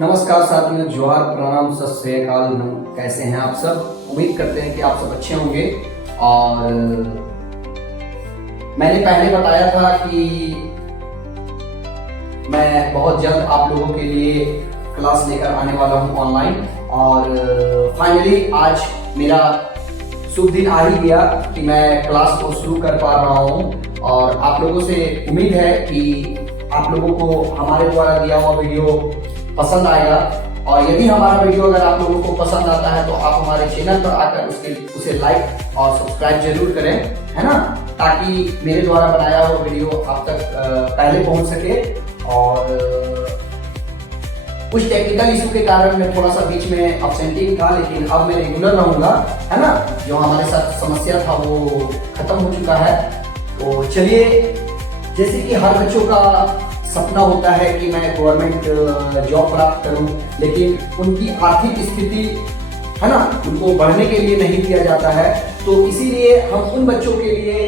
नमस्कार साथियों, जोहार, प्रणाम, सत श्री अकाल। कैसे हैं आप सब? उम्मीद करते हैं कि आप सब अच्छे होंगे। और मैंने पहले बताया था कि मैं बहुत जल्द आप लोगों के लिए क्लास लेकर आने वाला हूं ऑनलाइन। और फाइनली आज मेरा शुभ दिन आ ही गया कि मैं क्लास को शुरू कर पा रहा हूं। और आप लोगों से उम्मीद है कि आप लोगों को हमारे द्वारा दिया हुआ वीडियो पसंद आएगा। और यदि हमारा वीडियो अगर आप लोगों को पसंद आता है तो आप हमारे चैनल पर आकर उसे लाइक और सब्सक्राइब जरूर करें, है ना, ताकि मेरे द्वारा बनाया हुआ वीडियो आप तक पहले पहुंच सके। और कुछ टेक्निकल इशू के कारण मैं थोड़ा सा बीच में एब्सेंटिंग था, लेकिन अब मैं रेगुलर रहूंगा, है ना। जो हमारे साथ समस्या था वो खत्म हो चुका है। तो चलिए, जैसे कि हर बच्चों का सपना होता है कि मैं गवर्नमेंट जॉब प्राप्त करूं, लेकिन उनकी आर्थिक स्थिति, है ना, उनको बढ़ने के लिए नहीं दिया जाता है। तो इसीलिए हम उन बच्चों के लिए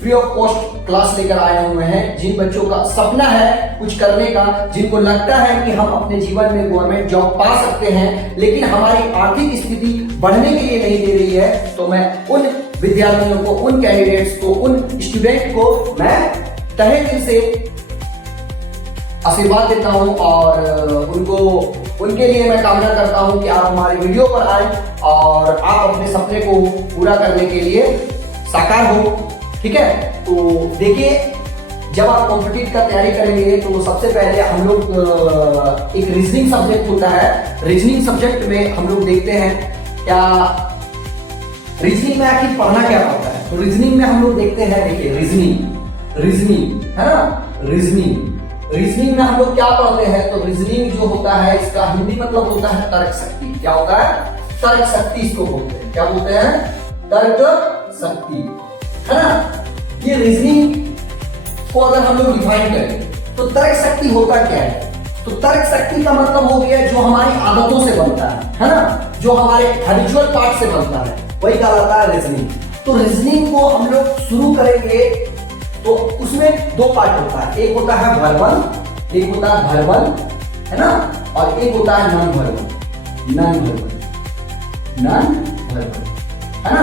फ्री ऑफ कॉस्ट क्लास लेकर आए हुए हैं, जिन बच्चों का सपना है कुछ करने का, जिनको लगता है कि हम अपने जीवन में गवर्नमेंट जॉब पा सकते हैं, लेकिन हमारी आर्थिक स्थिति बढ़ने के लिए नहीं दे रही है। तो मैं उन विद्यार्थियों को, उन कैंडिडेट्स को, उन स्टूडेंट को मैं तहे दिल से आशीर्वाद देता हूं और उनके लिए मैं कामना करता हूं कि आप हमारे वीडियो पर आए और आप अपने सपने को पूरा करने के लिए साकार हो, ठीक है। तो देखिए, जब आप कॉम्पिटिटिव का तैयारी करेंगे तो सबसे पहले हम लोग एक रीजनिंग सब्जेक्ट होता है। रीजनिंग सब्जेक्ट में हम लोग देखते हैं क्या रीजनिंग में आखिर पढ़ना क्या होता है। तो रीजनिंग में हम लोग देखते हैं, देखिए, रीजनिंग, है ना, रीजनिंग में हम लोग क्या पढ़ते हैं। तो रीजनिंग जो होता है, इसका हिंदी मतलब होता है तर्क शक्ति। क्या होता है? तर्क शक्ति इसको बोलते हैं। क्या बोलते हैं? तर्क शक्ति, है ना। ये रीजनिंग को अगर हम लोग डिफाइन करें तो तर्क शक्ति होता क्या है? तो तर्क शक्ति का मतलब हो गया जो हमारी आदतों से बनता है ना, जो हमारे हैबिचुअल पार्ट से बनता है, वही कहलाता है रीजनिंग। तो रीजनिंग को हम लोग शुरू करेंगे तो उसमें दो पार्ट होता है। एक होता है वर्बल, एक होता है वर्बल, है ना, और एक होता है नॉन वर्बल, है ना।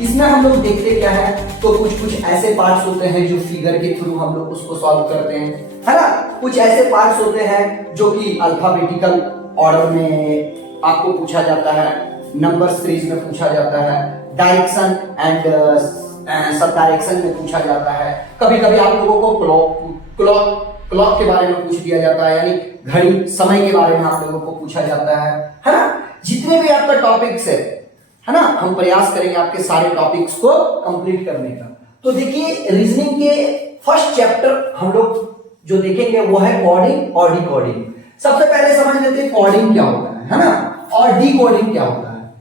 इसमें हम लोग देखते क्या है, तो कुछ ऐसे पार्ट्स होते हैं जो फिगर के थ्रू हम लोग उसको सॉल्व करते हैं, है ना। कुछ ऐसे पार्ट्स होते हैं जो कि अल्फाबेटिकल ऑर्डर में आपको पूछा जाता है, नंबर सीरीज में पूछा जाता है, डायरेक्शन एंड सब डायरेक्शन में पूछा जाता है। कभी कभी आप लोगों को क्लॉक के बारे में पूछ दिया जाता है, यानी घड़ी, समय के बारे में आप लोगों को पूछा जाता है ना। जितने भी आपका टॉपिक्स है ना, हम प्रयास करेंगे आपके सारे टॉपिक्स को कंप्लीट करने का। तो देखिए, रीजनिंग के फर्स्ट चैप्टर हम लोग जो देखेंगे वो है कोडिंग और डिकोडिंग। सबसे पहले समझ लेते हैं कोडिंग क्या होता है ना, और डिकोडिंग क्या होता है।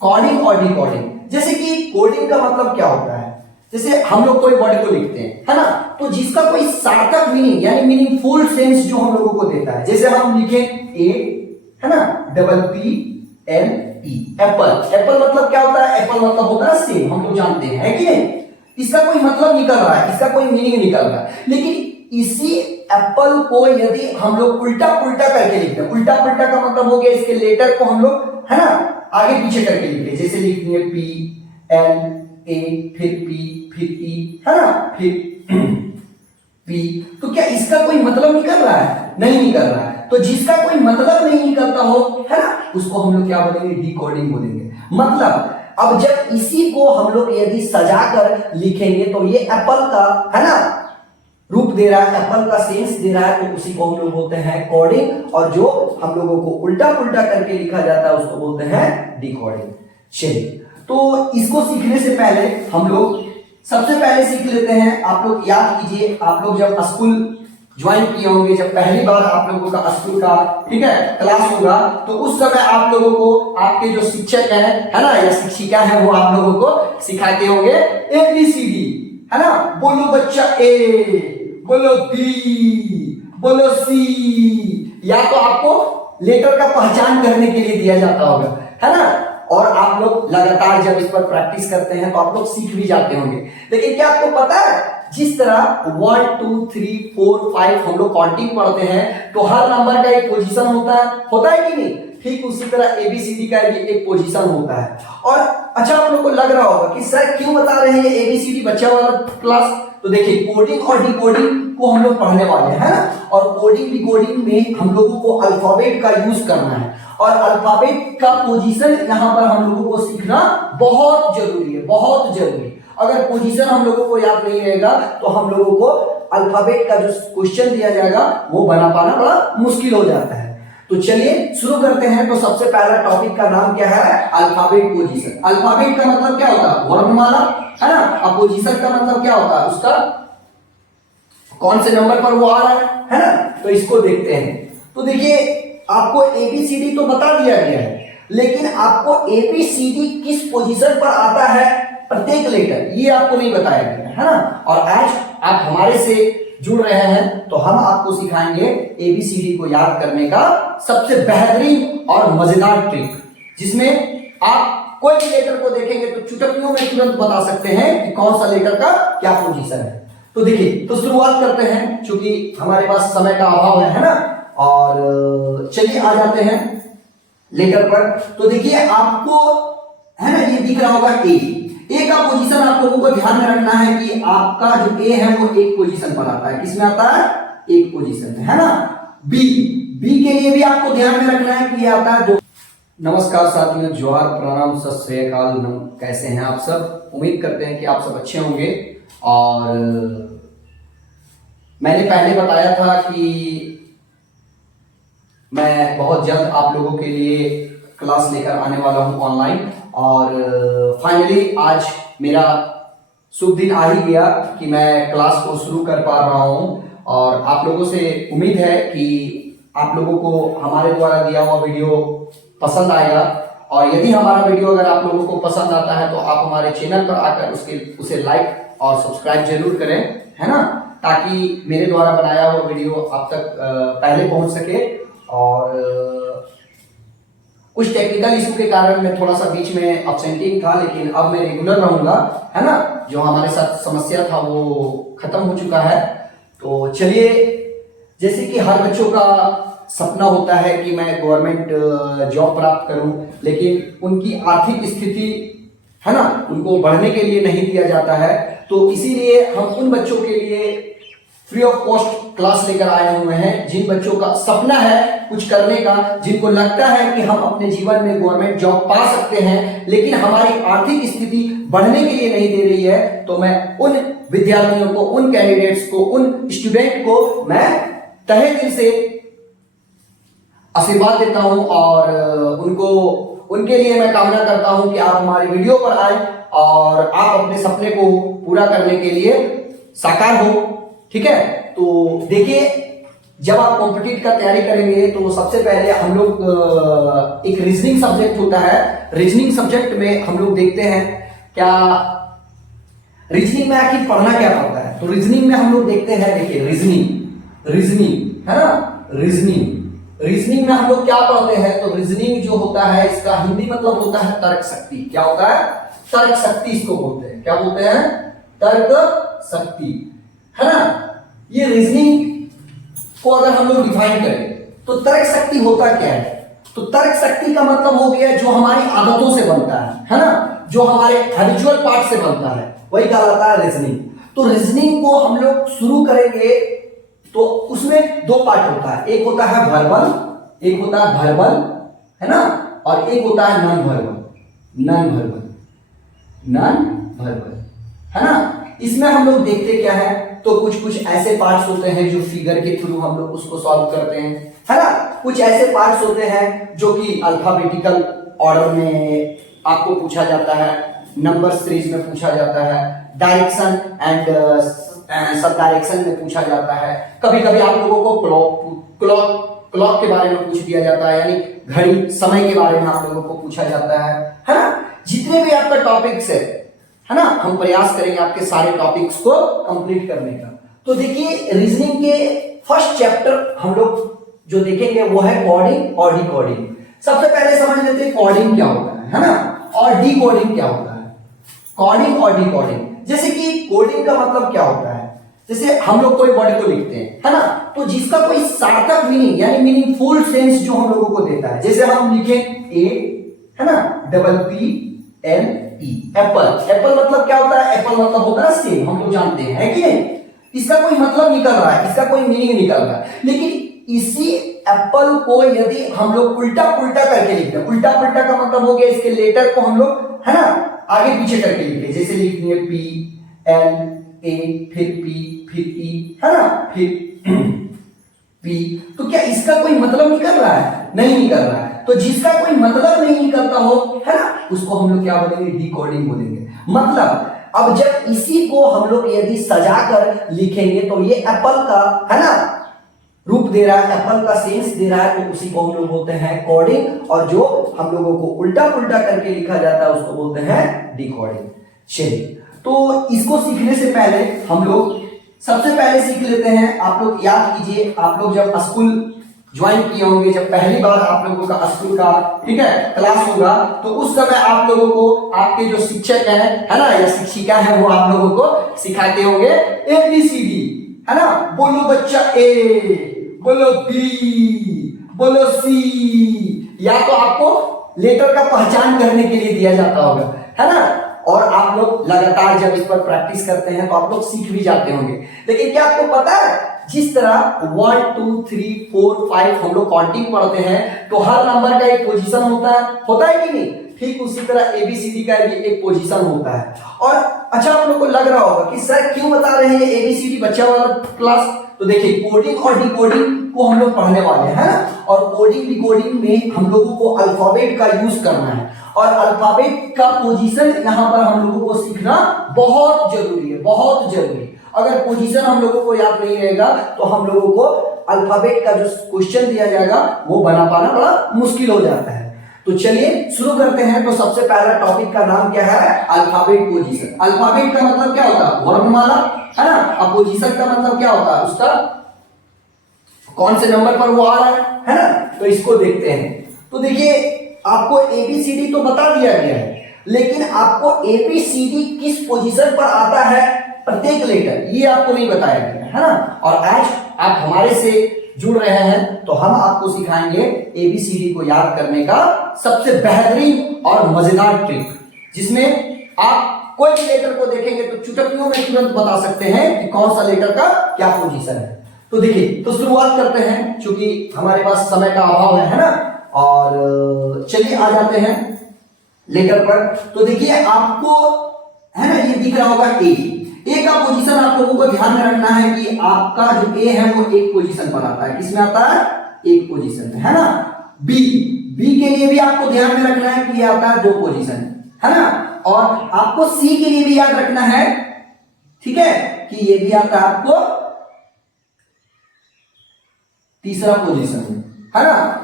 कोडिंग और डिकोडिंग, जैसे कि कोडिंग का मतलब क्या होता है, जैसे हम लोग कोई वर्ड को लिखते हैं, है ना, तो जिसका कोई सार्थक मीनिंग यानी मीनिंगफुल सेंस जो हम लोगों को देता है। जैसे हम लिखें ए, है ना, double P L E, Apple मतलब क्या होता है? एप्पल मतलब होता है सेब, हम लोग जानते हैं, है कि नहीं। इसका कोई मतलब निकल रहा है, इसका कोई मीनिंग निकल रहा है, लेकिन इसी एप्पल को यदि हम लोग उल्टा पुल्टा करके लिखते हैं, उल्टा पुल्टा का मतलब हो गया इसके लेटर को हम लोग, है ना, आगे पीछे करके लिखते हैं। जैसे लिखते हैं पी एल ए, फिर पी, फिर ई, है ना, फिर पी, तो क्या इसका कोई मतलब निकल रहा है? नहीं निकल रहा है। तो जिसका कोई मतलब नहीं निकलता हो, है ना, उसको हम लोग क्या बोलेंगे? डिकोडिंग बोलेंगे। मतलब अब जब इसी को हम लोग यदि सजाकर लिखेंगे तो ये एप्पल का, है ना, रूप दे रहा है, एप्पल का सेंस दे रहा है, तो उसी को हम लोग बोलते हैं कोडिंग। और जो हम लोगों को उल्टा पुल्टा करके लिखा जाता है उसको बोलते हैं डिकोडिंग। चलिए, तो इसको सीखने से पहले हम लोग सबसे पहले सीख लेते हैं। आप लोग याद कीजिए, आप लोग जब स्कूल ज्वाइन किए होंगे, जब पहली बार आप लोगों का स्कूल का, ठीक है, क्लास होगा, तो उस समय आप लोगों को आपके जो शिक्षक हैं, है ना, या शिक्षिका है, वो आप लोगों को सिखाते होंगे ABCD, है ना। बोलो बच्चा ए, बोलो बी, बोलो सी, या तो आपको लेटर का पहचान करने के लिए दिया जाता होगा, है ना। और आप लोग लगातार जब इस पर प्रैक्टिस करते हैं तो आप लोग सीख भी जाते होंगे। लेकिन क्या आपको पता है, जिस तरह 1 2 3 4 5 हम लोग काउंटिंग पढ़ते हैं तो हर नंबर का एक पोजीशन होता है कि नहीं? ठीक उसी तरह एबीसीडी का भी एक पोजीशन होता है। और अच्छा, आप लोग को लग रहा होगा कि सर क्यों बता रहे हैं ये एबीसीडी बच्चा वाला क्लास? तो देखिए, कोडिंग और डिकोडिंग को हम लोग पढ़ने वाले हैं ना, और कोडिंग डिकोडिंग में हम लोगों को अल्फाबेट का यूज करना है, और अल्फाबेट का पोजीशन यहाँ पर हम लोगों को सीखना बहुत जरूरी है, बहुत जरूरी। अगर पोजीशन हम लोगों को याद नहीं रहेगा तो हम लोगों को अल्फाबेट का जो क्वेश्चन दिया जाएगा वो बना पाना बड़ा मुश्किल हो जाता है। तो चलिए शुरू करते हैं। तो सबसे पहला टॉपिक का नाम क्या है? Alphabet position. अल्फाबेट का मतलब क्या होता है? वर्णमाला, है ना। अब पोजीशन का मतलब क्या होता है? उसका कौन से नंबर पर वो आ रहा है ना। तो इसको देखते हैं। तो देखिए, आपको एबीसीडी तो बता दिया गया है, लेकिन आपको एबीसीडी किस पोजीशन पर आता है प्रत्येक लेटर, ये आपको नहीं बताया गया है ना। और आज आप हमारे से जुड़ रहे हैं तो हम आपको सिखाएंगे एबीसीडी को याद करने का सबसे बेहतरीन और मजेदार ट्रिक, जिसमें आप कोई भी लेटर को देखेंगे तो चुटकियों में तुरंत बता सकते हैं कि कौन सा लेटर का क्या पोजीशन है। तो देखिए, तो शुरुआत करते हैं, क्योंकि हमारे पास समय का अभाव है ना। और चलिए आ जाते हैं लेटर पर। तो देखिए, आपको है ना, ये दिख रहा होगा ए का पोजीशन आप लोगों को ध्यान में रखना है कि आपका जो ए है वो एक पोजीशन पर आता है। किसमें आता है? एक पोजीशन में, है ना। बी के लिए भी आपको ध्यान में रखना है कि ये आता है दो। नमस्कार साथियों, जोहार, प्रणाम, सत श्री अकाल। कैसे हैं आप सब? उम्मीद करते हैं कि आप सब अच्छे होंगे। और मैंने पहले बताया था कि मैं बहुत जल्द आप लोगों के लिए क्लास लेकर आने वाला हूं ऑनलाइन, और फाइनली आज मेरा शुभ दिन आ ही गया कि मैं क्लास को शुरू कर पा रहा हूं। और आप लोगों से उम्मीद है कि आप लोगों को हमारे द्वारा दिया हुआ वीडियो पसंद आएगा, और यदि हमारा वीडियो अगर आप लोगों को पसंद आता है तो आप हमारे चैनल पर आकर उसे लाइक और सब्सक्राइब जरूर करें, है ना, ताकि मेरे द्वारा बनाया हुआ वीडियो आप तक पहले पहुंच सके। और कुछ टेक्निकल इशू के कारण मैं थोड़ा सा बीच में अब्सेंटिंग था, लेकिन अब मैं रेगुलर रहूंगा, है ना। जो हमारे साथ समस्या था वो खत्म हो चुका है। तो चलिए, जैसे कि हर बच्चों का सपना होता है कि मैं गवर्नमेंट जॉब प्राप्त करूं, लेकिन उनकी आर्थिक स्थिति, है ना, उनको बढ़ने के लिए नहीं दिया जाता है। तो इसीलिए हम उन बच्चों के लिए फ्री ऑफ कॉस्ट क्लास लेकर आए हुए हैं, जिन बच्चों का सपना है कुछ करने का, जिनको लगता है कि हम अपने जीवन में गवर्नमेंट जॉब पा सकते हैं, लेकिन हमारी आर्थिक स्थिति बढ़ने के लिए नहीं दे रही है। तो मैं उन विद्यार्थियों को, उन कैंडिडेट्स को, उन स्टूडेंट को मैं तहे दिल से आशीर्वाद देता हूं, और उनके लिए मैं कामना करता हूं कि आप हमारे वीडियो पर आए और आप अपने सपने को पूरा करने के लिए साकार हो, ठीक है। तो देखिए, जब आप कॉम्पिटिटिव का तैयारी करेंगे तो सबसे पहले हम लोग एक रीजनिंग सब्जेक्ट होता है। रीजनिंग सब्जेक्ट में हम लोग देखते हैं क्या रीजनिंग में आखिर पढ़ना क्या पड़ता है। तो रीजनिंग में हम लोग देखते हैं, देखिए रीजनिंग है ना, रीजनिंग में हम लोग क्या पढ़ते हैं? तो रीजनिंग जो होता है इसका हिंदी मतलब होता है तर्क शक्ति। क्या होता है? तर्क शक्ति इसको बोलते हैं। क्या बोलते हैं? तर्क शक्ति, है ना। ये रीजनिंग को अगर हम लोग डिफाइन करें तो तर्क शक्ति होता क्या है? तो तर्क शक्ति का मतलब हो गया जो हमारी आदतों से बनता है ना, जो हमारे हैबिचुअल पार्ट से बनता है, वही कहलाता है रीजनिंग। तो रीजनिंग को हम लोग शुरू करेंगे तो उसमें दो पार्ट होता है, एक होता है वर्बल, है ना, और एक होता है नॉन वर्बल, है ना। इसमें हम लोग देखते क्या है? तो कुछ ऐसे पार्ट्स होते हैं जो फिगर के थ्रू हम लोग उसको सॉल्व करते हैं, है ना। कुछ ऐसे पार्ट्स होते हैं जो कि अल्फाबेटिकल ऑर्डर में आपको पूछा जाता है, नंबर सीरीज में पूछा जाता है, डायरेक्शन एंड सब डायरेक्शन में पूछा जाता है। कभी कभी आप लोगों को क्लॉक के बारे में पूछ दिया जाता है, यानी घड़ी, समय के बारे में आप लोगों को पूछा जाता है ना। जितने भी आपका टॉपिक्स है ना, हम प्रयास करेंगे आपके सारे टॉपिक्स को कंप्लीट करने का। तो देखिए, रीजनिंग के फर्स्ट चैप्टर हम लोग जो देखेंगे वो है कोडिंग और डिकोडिंग। सबसे पहले समझ लेते हैं कोडिंग क्या होता है ना। और डिकोडिंग क्या होता है, कोडिंग और डिकोडिंग। जैसे कि कोडिंग का मतलब क्या होता है, जैसे हम लोग कोई वर्ड को लिखते हैं, है ना, तो जिसका कोई सार्थक मीनिंग यानी मीनिंगफुल सेंस जो हम लोगों को देता है। जैसे हम लिखें ए, है ना, double P L E, Apple. Apple मतलब क्या होता है, एप्पल मतलब होता है सेब, हम लोग जानते हैं, है कि नहीं। इसका कोई मतलब निकल रहा है, इसका कोई मीनिंग निकल रहा है। लेकिन इसी एप्पल को यदि हम लोग उल्टा पुल्टा करके लिखते हैं, उल्टा पुल्टा का मतलब हो गया इसके लेटर को हम लोग, है ना, आगे पीछे करके लिखते हैं। जैसे लिखनी है पी एल ए, फिर पी, फिर ई, है ना, फिर पी, तो क्या इसका कोई मतलब निकल रहा है, नहीं निकल रहा है। तो जिसका कोई मतलब नहीं निकलता हो, है ना, उसको हम लोग क्या बोलेंगे, डिकोडिंग बोलेंगे। मतलब अब जब इसी को हम लोग यदि सजाकर लिखेंगे तो ये एप्पल का, है ना, रूप दे रहा है, एप्पल का सेंस दे रहा है, तो उसी को हम लोग बोलते हैं कोडिंग। और जो हम लोगों को उल्टा पुल्टा करके लिखा जाता है उसको बोलते हैं डिकोडिंग। चलिए, तो इसको सीखने से पहले हम लोग सबसे पहले सीख लेते हैं। आप लोग याद कीजिए, आप लोग जब स्कूल ज्वाइन किए होंगे, जब पहली बार आप लोगों का स्कूल का, ठीक है, क्लास होगा, तो उस समय आप लोगों को आपके जो शिक्षक है ना, या शिक्षिका है, वो आप लोगों को सिखाते होंगे ABCD, है ना। बोलो बच्चा ए, बोलो बी, बोलो सी, या तो आपको लेटर का पहचान करने के लिए दिया जाता होगा, है ना। और आप लोग लगातार जब इस पर प्रैक्टिस करते हैं तो आप लोग सीख भी जाते होंगे। लेकिन क्या आपको पता है, जिस तरह 1 2 3 4 5 हम लोग काउंटिंग पढ़ते हैं, तो हर नंबर का एक पोजीशन होता है कि नहीं। ठीक उसी तरह ABCD का भी एक पोजीशन होता है। और अच्छा, आप लोग को लग रहा होगा कि सर क्यों बता रहे हैं ABCD बच्चा वाला क्लास। तो देखिए, कोडिंग और डिकोडिंग को हम लोग पढ़ने वाले हैं, और कोडिंग डिकोडिंग में हम लोगों को अल्फाबेट का यूज करना है। और अल्फाबेट का पोजीशन यहां पर हम लोगों को सीखना बहुत जरूरी है, बहुत जरूरी। अगर पोजीशन हम लोगों को याद नहीं रहेगा तो हम लोगों को अल्फाबेट का जो क्वेश्चन दिया जाएगा वो बना पाना बड़ा मुश्किल हो जाता है। तो चलिए शुरू करते हैं। तो सबसे पहला टॉपिक का नाम क्या है, अल्फाबेट पोजीशन। अल्फाबेट का मतलब क्या होता है, वर्णमाला, है ना। अब पोजीशन का मतलब क्या होता है, उसका कौन से नंबर पर वो आ रहा है ना। तो इसको देखते हैं। तो देखिए, आपको ABCD तो बता दिया गया है, लेकिन आपको ABCD किस पोजीशन पर आता है, प्रत्येक लेटर, ये आपको नहीं बताया गया है ना। और आज आप हमारे से जुड़ रहे हैं तो हम आपको सिखाएंगे ABCD को याद करने का सबसे बेहतरीन और मजेदार ट्रिक, जिसमें आप कोई भी लेटर को देखेंगे तो चुटकियों में तुरंत बता सकते हैं कि कौन सा लेटर का क्या पोजीशन है। तो देखिए, तो शुरुआत करते हैं, क्योंकि हमारे पास समय का अभाव है ना। और चलिए आ जाते हैं लेटर पर। तो देखिए, आपको, है ना, ये दिख रहा होगा ए का पोजीशन आप लोगों को ध्यान में रखना है कि आपका जो ए है वो एक पोजीशन पर आता है। किसमें आता है, एक पोजीशन में, है ना। बी के लिए भी आपको ध्यान में रखना है कि ये आता है 2 पोजीशन, है ना। और आपको सी के लिए भी याद रखना है, ठीक है, कि ये भी आता है आपको तीसरा पोजीशन में, है ना।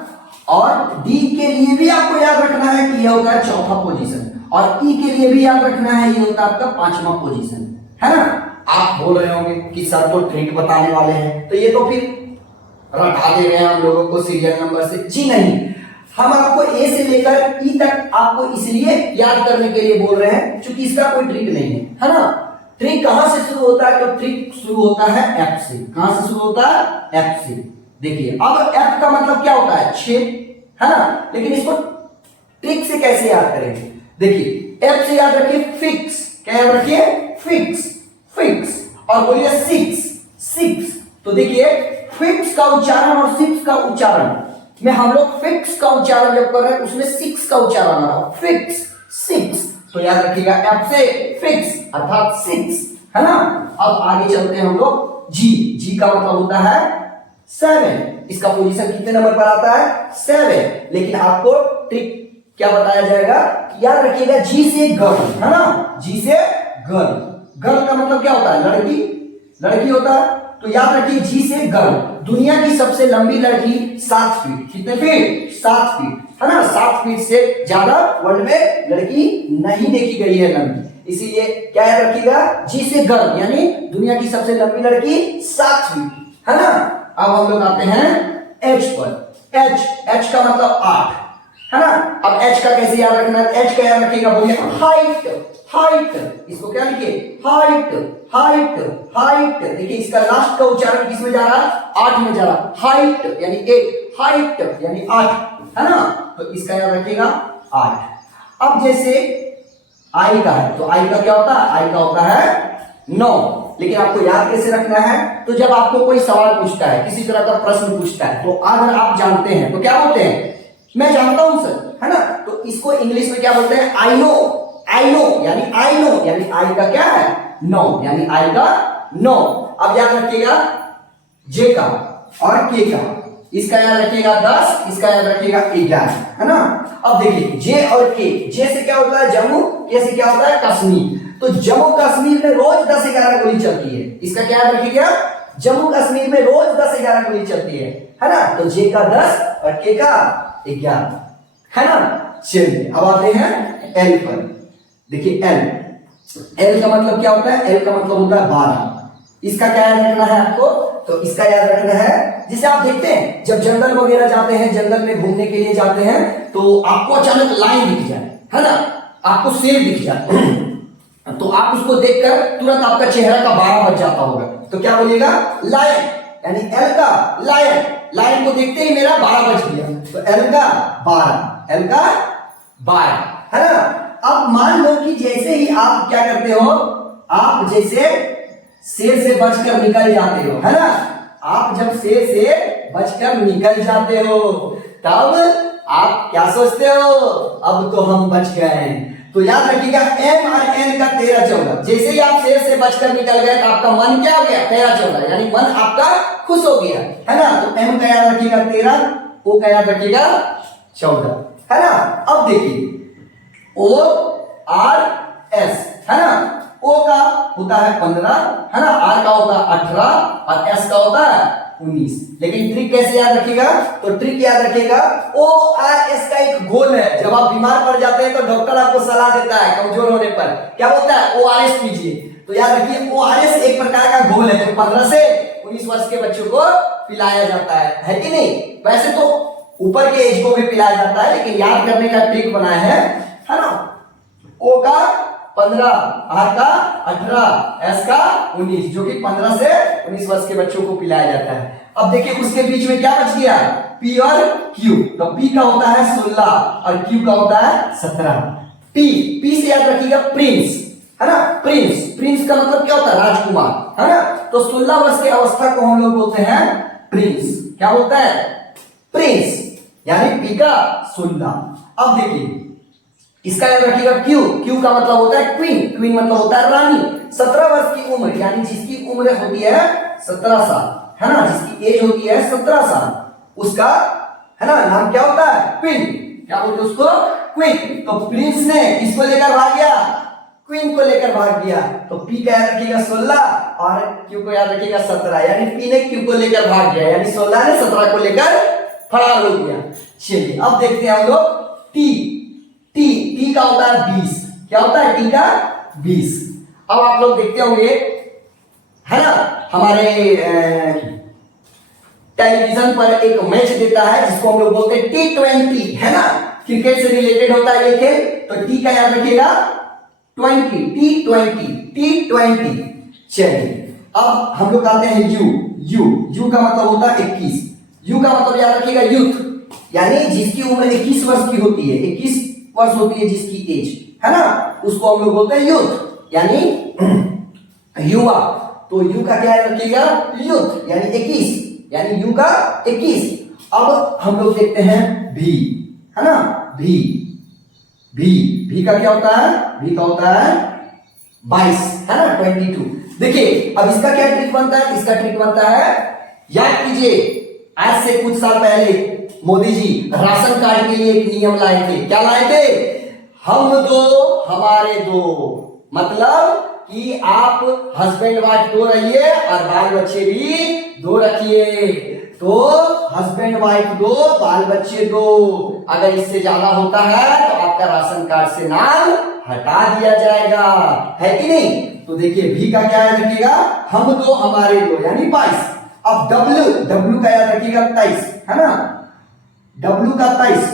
और डी के लिए भी आपको याद रखना है कि ये होता है चौथा पोजीशन। और ई के लिए भी याद रखना है, ये होता है आपका 5वां पोजीशन, है ना। आप बोल रहे होंगे कि सर तो ट्रिक बताने वाले हैं, तो ये तो फिर रटा दे रहे हैं हम लोगों को सीरियल नंबर से। जी नहीं, हम आपको ए से लेकर ई तक आपको इसलिए याद करने के लिए बोल रहे हैं क्योंकि इसका कोई ट्रिक नहीं है ना। ट्रिक कहां से शुरू होता है, तो ट्रिक शुरू होता है एफ से। कहां से शुरू होता है, एफ से। देखिए, अब एफ का मतलब क्या होता है, 6, है ना। लेकिन इसको ट्रिक से कैसे याद करेंगे, देखिए, एफ से याद रखिए फिक्स। क्या याद रखिए, फिक्स, फिक्स। और बोलिए 6। तो देखिए, फिक्स का उच्चारण और 6 का उच्चारण में हम लोग फिक्स का उच्चारण जब कर रहे हैं उसमें 6 का उच्चारण आ रहा है, फिक्स, 6। तो याद रखिएगा एफ से फिक्स अर्थात 6, है ना। अब आगे चलते हैं हम लोग जी का मतलब होता है 7। इसका पोजीशन कितने नंबर पर आता है, 7। लेकिन आपको ट्रिक क्या बताया जाएगा, याद रखिएगा जी से गर्ल, है ना। जी से गर्ल। गर्ल का मतलब क्या होता है, लड़की होता है। तो याद रखिए जी से गर्ल। दुनिया की सबसे लंबी लड़की 7 फीट। कितने फीट, 7 फीट, है ना। 7 फीट से ज्यादा वर्ल्ड में लड़की नहीं देखी गई है लंबी, इसीलिए क्या याद रखिएगा, जी से गर्ल यानी दुनिया की सबसे लंबी लड़की 7 फीट, है ना। अब हम लोग आते हैं एच पर। एच का मतलब 8, है ना। अब एच का कैसे याद रखना है, एच का याद रखिएगा, बोलिए हाइट, हाइट, इसको क्या लिखिए, हाइट, हाइट, हाइट। देखिए इसका लास्ट का उच्चारण किस में जा रहा है, 8 में जा रहा है, हाइट यानी 8, हाइट यानी 8, है ना। तो इसका याद रखिएगा 8। अब जैसे आई का है, तो आई का क्या होता है, आई का होता है 9। लेकिन आपको याद कैसे रखना है, तो जब आपको कोई सवाल पूछता है, किसी तरह का प्रश्न पूछता है, तो अगर आप जानते हैं तो क्या बोलते हैं, मैं जानता हूं सर, है ना। तो इसको इंग्लिश में क्या बोलते हैं, आई नो, आई नो यानी आई नो यानी आई का क्या है 9, यानी आई का 9। अब याद रखिएगा जे का और के का, इसका याद रखिएगा 10, इसका याद रखिएगा 11, है ना। अब देखिए जे और के, जे से क्या होता है जम्मू, के से क्या होता है कश्मीर। तो जम्मू कश्मीर में रोज 10-11 गोली चलती है, इसका क्या याद रखिएगा, जम्मू कश्मीर में रोज 10-11 गोली चलती है ना। तो जे का 10 और के का 11, है ना। चलिए अब आते हैं एल पर। देखिए एल, एल का मतलब क्या होता है, एल का मतलब होता है 12। इसका क्या याद रखना है आपको, तो इसका याद रखना है, जिसे आप देखते हैं जब जंगल वगैरह जाते हैं, जंगल में घूमने के लिए जाते हैं, तो आपको अचानक लाइन दिख जाए, है ना, आपको शेर दिख जाए, तो आप उसको देखकर तुरंत आपका चेहरा का 12 बज जाता होगा, तो क्या बोलिएगा, लायन, यानी एल का लायन, लायन को देखते ही मेरा 12 बज गया, तो एल का 12, एल का 12, है ना। अब मान लो कि जैसे ही आप क्या करते हो, आप जैसे शेर से बचकर निकल जाते हो, है ना, आप जब शेर से बचकर निकल जाते हो, तब आप क्या सोचते हो, अब तो हम बच गए। तो याद रखिएगा एम और एन का 13-14, जैसे ही आप शेर से बचकर निकल गए तो आपका मन क्या हो गया, 13-14, यानी मन आपका खुश हो गया, है ना। तो एम का याद रखिएगा 13, ओ का याद रखिएगा 14, है ना। अब देखिए ओ आर एस, है ना, ओ का होता है 15, है ना, आर का होता है 18 और एस का होता है 19। लेकिन ट्रिक कैसे याद रखिएगा, तो ट्रिक याद रखिएगा ओ आर एस का एक गोल है, जब आप बीमार पड़ जाते हैं तो डॉक्टर आपको सलाह देता है कमजोर होने पर, क्या बोलता है, ओ आर एस पीजिए। तो याद रखिए ओ आर एस एक प्रकार का गोल है जो 15 से 19 वर्ष के बच्चों को पिलाया जाता है कि नहीं। वैसे तो ऊपर के एज को भी पिलाया जाता है, लेकिन याद करने का ट्रिक बनाया है ना। ओ का 15, आर का 18, एस का 19, जो कि 15 से 19 वर्ष के बच्चों को पिलाया जाता है। अब देखिए उसके बीच में क्या बच गया, पी और क्यू। तो पी का होता है 16 और क्यू का होता है 17। पी, पी से याद रखिएगा प्रिंस, है ना, प्रिंस, प्रिंस का मतलब क्या होता है, राजकुमार, है ना। तो 16 वर्ष की अवस्था को हम लोग बोलते हैं प्रिंस, क्या बोलता है, प्रिंस, यानी पी का 16। अब देखिए इसका याद रखिएगा क्यू, क्यू का मतलब होता है क्वीन, क्वीन मतलब होता है रानी। 17 वर्ष की उम्र, यानी जिसकी उम्र होती है 17 साल, है ना, जिसकी एज होती है 17 साल, उसका, है ना, नाम क्या होता है, क्वीन, क्या बोलते हैं उसको, क्वीन। तो प्रिंस ने किसको लेकर भाग गया, क्वीन को लेकर भाग गया। तो पी का याद रखिएगा 16 और क्यू को याद रखिएगा 17, यानी पी ने क्यू को लेकर भाग गया, यानी 16 ने 17 को लेकर फरार हो गया। चलिए अब देखते हैं हम लोग टी, टी, टी का होता है 20, क्या होता है, टी का 20। अब आप लोग देखते होंगे, है ना, हमारे टेलीविजन पर एक मैच देता है जिसको हम लोग बोलते हैं T20, है ना, क्रिकेट से रिलेटेड होता है ये खेल। तो टी का याद रखिएगा 20, T20, T20। चलिए अब हम लोग आते हैं यू, यू, यू का मतलब होता है 21, यू का मतलब याद रखिएगा यूथ, यानी जिसकी उम्र 21 वर्ष की होती है, 21 वर्ष होती है जिसकी एज, है ना, उसको हम लोग बोलते हैं यूथ, यानी युवा। तो यू का क्या रखिएगा, यूथ, यानी 21, यानी यू का 21। अब हम लोग देखते हैं भी, है ना, भी, भी, भी का क्या होता है, भी का होता है 22, है ना, 22। देखिए अब इसका क्या ट्रिक बनता है, इसका ट्रिक बनता है, याद कीजिए आज से कुछ साल पहले मोदी जी राशन कार्ड के लिए एक नियम लाए थे, क्या लाए थे, हम दो हमारे दो, मतलब कि आप हस्बैंड वाइफ दो रहिए और बाल बच्चे भी दो रखिए। तो हस्बैंड वाइफ दो, बाल बच्चे दो, अगर इससे ज्यादा होता है तो आपका राशन कार्ड से नाम हटा दिया जाएगा, है कि नहीं। तो देखिए भी का क्या याद रखिएगा, हम दो हमारे दो, यानी 22। अब डब्ल्यू, डब्ल्यू का याद रखिएगा 23, है ना, डब्ल्यू का 23,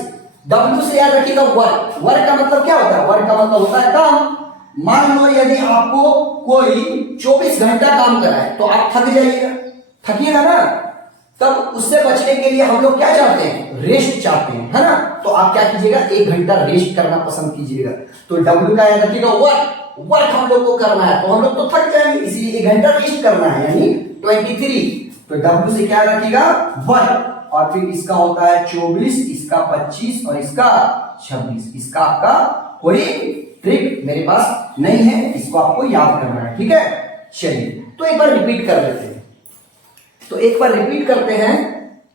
W से याद रखिएगा वर्क। वर्क का मतलब क्या होता है? वर्क का मतलब होता है काम। मान लो यदि आपको कोई 24 घंटा काम कराए तो आप थक जाइएगा, थकिएगा ना। तब उससे बचने के लिए हम लोग क्या चाहते हैं? रेस्ट चाहते हैं, है ना। तो आप क्या कीजिएगा? 1 घंटा रेस्ट करना पसंद कीजिएगा। तो W का याद रखिएगा वर्क। वर्क हम लोग को करना है तो हम लोग तो थक जाएंगे, इसलिए 1 घंटा रेस्ट करना है, यानी 23। तो W से क्या रखिएगा? वर्क। और फिर इसका होता है 24, इसका 25 और इसका 26। इसका आपका कोई ट्रिक मेरे पास नहीं है, इसको आपको याद करना है, ठीक है। चलिए तो एक बार रिपीट कर लेते हैं। तो एक बार रिपीट करते हैं।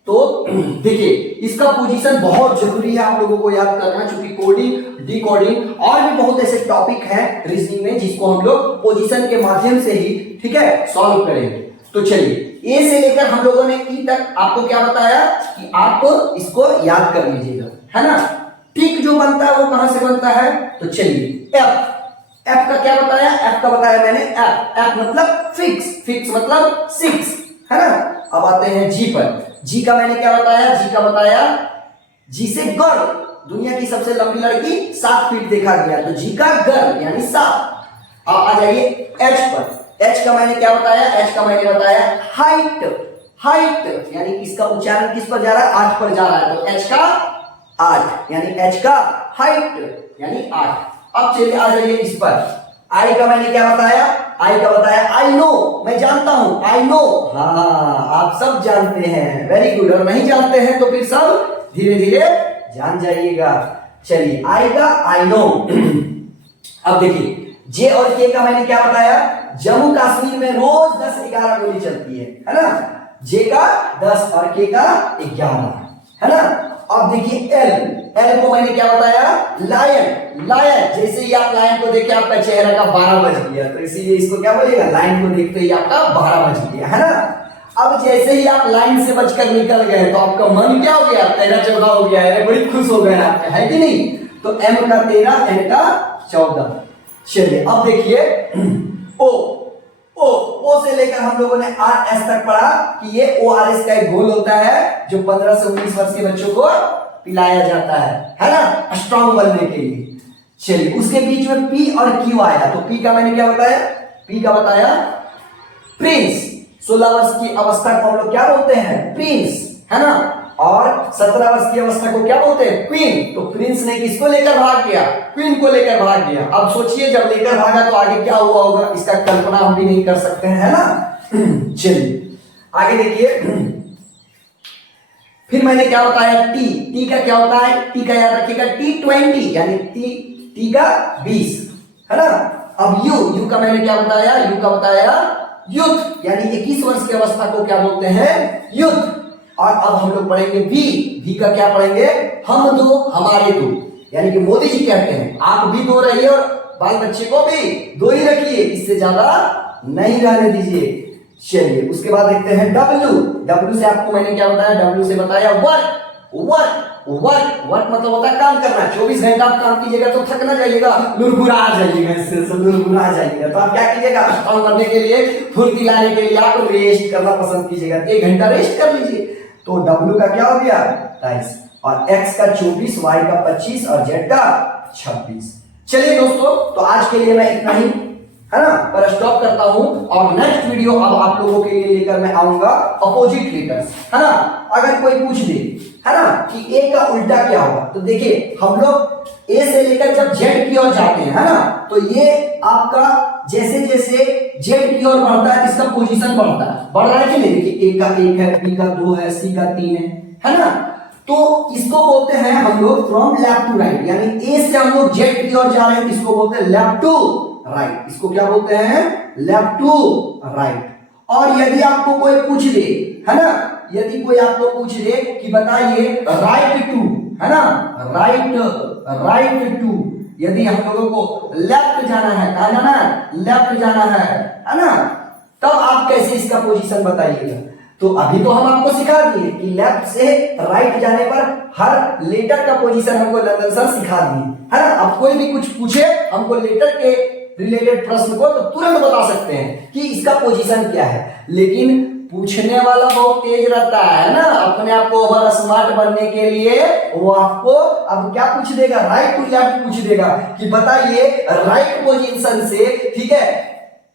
तो देखिए इसका पोजीशन बहुत जरूरी है आप लोगों को याद करना, क्योंकि कोडिंग, डिकोडिंग और भी बहुत ऐसे टॉपिक हैं रीजनिंग में जिसको हम लोग पोजीशन के माध्यम से ही, ठीक है, सॉल्व करेंगे। तो चलिए ए से लेकर हम लोगों ने ई तक आपको क्या बताया कि आप इसको याद कर लीजिएगा, है ना। ठीक जो बनता है वो कहां से बनता है? तो चलिए एफ। एफ का क्या बताया? एफ का बताया मैंने एफ। एफ मतलब फिक्स। फिक्स मतलब 6, है ना। अब आते हैं जी पर। जी का मैंने क्या बताया? जी का बताया जी से गर्ल। दुनिया की सबसे लंबी लड़की 7 फीट देखा गया, तो जी का गर्ल यानी 7। अब आ जाइए एच पर। एच का मैंने क्या बताया? एच का मैंने बताया हाइट। हाइट यानी इसका उच्चारण किस पर जा रहा है? 8 पर जा रहा है, तो एच का 8 यानी एच का हाइट यानी 8। अब चलिए आ जाइए इस पर। आई का मैंने क्या बताया? आई का बताया आई नो, मैं जानता हूं, आई नो। हाँ आप सब जानते हैं, वेरी गुड। और नहीं जानते हैं तो फिर सब धीरे धीरे जान जाइएगा। चलिए आई का आई नो। अब देखिए जे और के का मैंने क्या बताया? जम्मू कश्मीर में रोज 10-11 गोली चलती है ना। जे का 10 और के का 11, है ना। अब देखिए एल। एल को मैंने क्या बताया? लायन। लायन जैसे ही आप लायन को देखे आपका चेहरा का 12 बज गया, तो इसीलिए इसको क्या बोलेगा? लाइन को देखते ही आपका 12 बज गया, है ना। अब जैसे ही आप लाइन से बचकर निकल गए तो आपका मन क्या हो गया? 13-14 हो गया है, बड़ी खुश हो गए आप, है कि नहीं। तो एम का 13, एन का 14। चलिए अब देखिए ओ। ओ से लेकर हम लोगों ने आर एस तक पढ़ा कि ये ORS का एक घोल होता है जो 15 से 19 वर्ष के बच्चों को पिलाया जाता है ना, स्ट्रांग बनने के लिए। चलिए उसके बीच में पी और क्यू आया, तो पी का मैंने क्या बताया? पी का बताया प्रिंस। 16 वर्ष की अवस्था को हम लोग क्या बोलते हैं? प्रिंस, है ना। और 17 वर्ष की अवस्था को क्या बोलते हैं? क्वीन। तो प्रिंस ने किसको लेकर भाग गया? क्वीन को लेकर भाग गया। अब सोचिए जब लेकर भागा तो आगे क्या हुआ होगा, इसका कल्पना हम भी नहीं कर सकते हैं, है ना। चलिए आगे देखिए। फिर मैंने क्या बताया? टी। टी का क्या होता है? टी का याद रखिएगा T20 यानी टी का 20, है ना। अब यू का मैंने क्या बताया? यू का बताया यूथ यानी 21 वर्ष की अवस्था को क्या बोलते हैं? यूथ। और अब हम लोग पढ़ेंगे वी। वी का क्या पढ़ेंगे? हम दो हमारे दो, यानी कि मोदी जी कहते हैं आप भी दो रहिए और बाल बच्चे को भी 2 ही रखिए, इससे ज्यादा नहीं रहने दीजिए। चलिए उसके बाद देखते हैं डब्ल्यू। डब्ल्यू से आपको मैंने क्या बताया? डब्ल्यू से बताया वर्क। वर्क वर्क वर्क मतलब होता है काम करना। 24 घंटा आप काम कीजिएगा तो थक ना जाइएगा, लुरबुरा जाइएगा, इससे लुरबुरा जाइएगा। तो आप क्या कीजिएगा? काम करने के लिए, फुर्ती लाने के लिए आप रेस्ट करना पसंद कीजिएगा, 1 घंटा रेस्ट कर लीजिए। तो W का क्या हो गया? 23 और X का 24, Y का 25 और Z का 26। चलिए दोस्तों तो आज के लिए मैं इतना ही, है ना, पर स्टॉप करता हूं। और नेक्स्ट वीडियो अब आप लोगों के लिए लेकर मैं आऊंगा अपोजिट लेटर्स, है ना। अगर कोई पूछ दे, है ना, कि A का उल्टा क्या होगा, तो देखिए हम लोग A से लेकर जब Z की ओर जाते हैं, है ना, तो ये आपका जैसे जैसे Z की ओर बढ़ता है इसका पोजीशन बढ़ता है, बढ़ रहा है कि नहीं। देखिए A का 1 है, B का 2 है, C का 3 है ना। तो इसको बोलते हैं हम लोग फ्रॉम लेफ्ट टू राइट, यानी A से हम लोग Z की ओर जा रहे हैं, इसको बोलते हैं लेफ्ट टू राइट। इसको क्या बोलते हैं? Left to right. और यदि आपको कोई पूछ दे, है ना, यदि कोई आपको पूछ दे कि बताइए राइट टू, है ना, राइट टू, यदि हम लोगों को लेफ्ट जाना है, कहां जाना है? लेफ्ट जाना है ना, तब आप कैसे इसका पोजीशन बताइएगा। तो अभी तो हम आपको सिखा दिए कि लेफ्ट से राइट जाने पर हर लेटर का पोजीशन हमको लंदन सर सिखा दिए, है ना। अब कोई भी कुछ पूछे हमको लेटर के रिलेटेड प्रश्न को तो तुरंत बता सकते हैं कि इसका पोजीशन क्या है, लेकिन पूछने वाला बहुत तेज रहता है ना, अपने आप को ओवर स्मार्ट बनने के लिए वो आपको अब क्या पूछ देगा, राइट टू लेफ्ट पूछ देगा कि बताइए राइट पोजीशन से, ठीक है,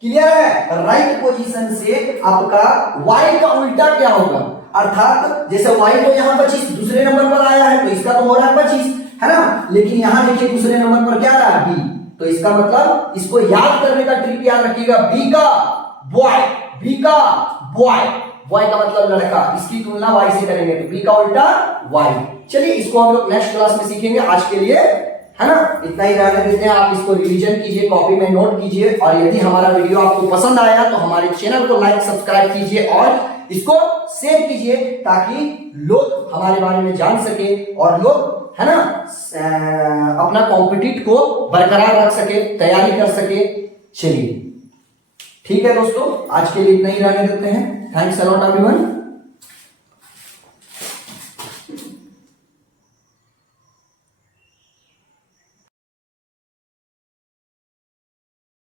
क्लियर है, राइट पोजीशन से आपका y का उल्टा क्या होगा, अर्थात जैसे y तो यहाँ 25 दूसरे नंबर पर आया है तो इसका तो हो रहा है 25, है ना, लेकिन यहाँ देखिए दूसरे नंबर पर क्या आ रहा है b, तो इसका मतलब इसको याद करने का ट्रिक याद रखिएगा, b का बॉय, b का बॉय, बॉय का मतलब लड़का, इसकी तुलना y से करेंगे तो b का उल्टा y। चलिए इसको हम लोग नेक्स्ट क्लास में सीखेंगे, आज के लिए है ना इतना ही रहने देते हैं। आप इसको रिवीजन कीजिए, कॉपी में नोट कीजिए, और यदि हमारा वीडियो आपको पसंद आया तो हमारे चैनल को लाइक सब्सक्राइब कीजिए और इसको शेयर कीजिए ताकि लोग हमारे बारे में जान सके और लोग है ना अपना कॉम्पिटिट को बरकरार रख सके, तैयारी कर सके। चलिए ठीक है दोस्तों, आज के लिए इतना ही रहने देते हैं। Thanks a lot everyone.